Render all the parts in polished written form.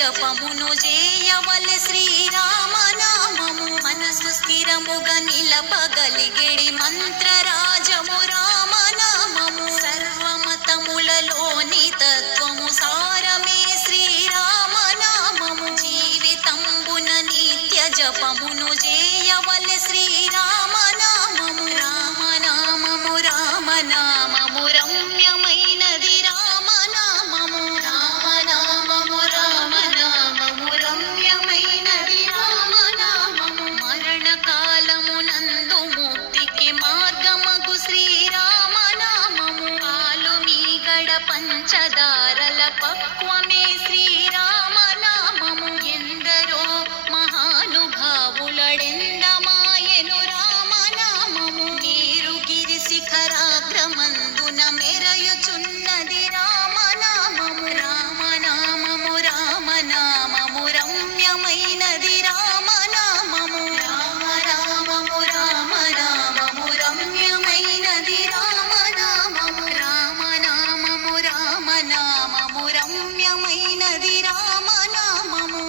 జపమును చేయవలె శ్రీరామనామము మనసు స్థిరముగా నిలపగలిగేడి మంత్రరాజము రామనామము సర్వమతములలోని తత్వము సారమే శ్రీరామనామము జీవితంబున నిత్య జపమును చేయవలె శ్రీరామనామము రామనామము రామనామము రమ్యమైనది రామనామము రామనామము రామనామము రమ్యమైనది రామనామము మరణకాలమునందు ముక్తికి మార్గమగు శ్రీరామనామము పాలు మీగడ పంచదారల పక్వమే శ్రీరామనామము ఎందరో మహానుభావులడెందమాయెను రామనామము నీరుగిరి శిఖరాగ్రమందున మెరయుచున్నది రామనామము రామనామము రామనామము రమ్యమైనది రామనామము రామనామము రామనామము రమ్యమైనది రామనామము రామనామము రామనామము రమ్యమైనది రామనామము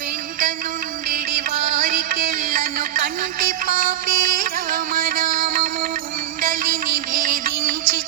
వెంట నుండిడి వారికెల్లను కంటి పాపే రామనామము కుండలిని భేదించి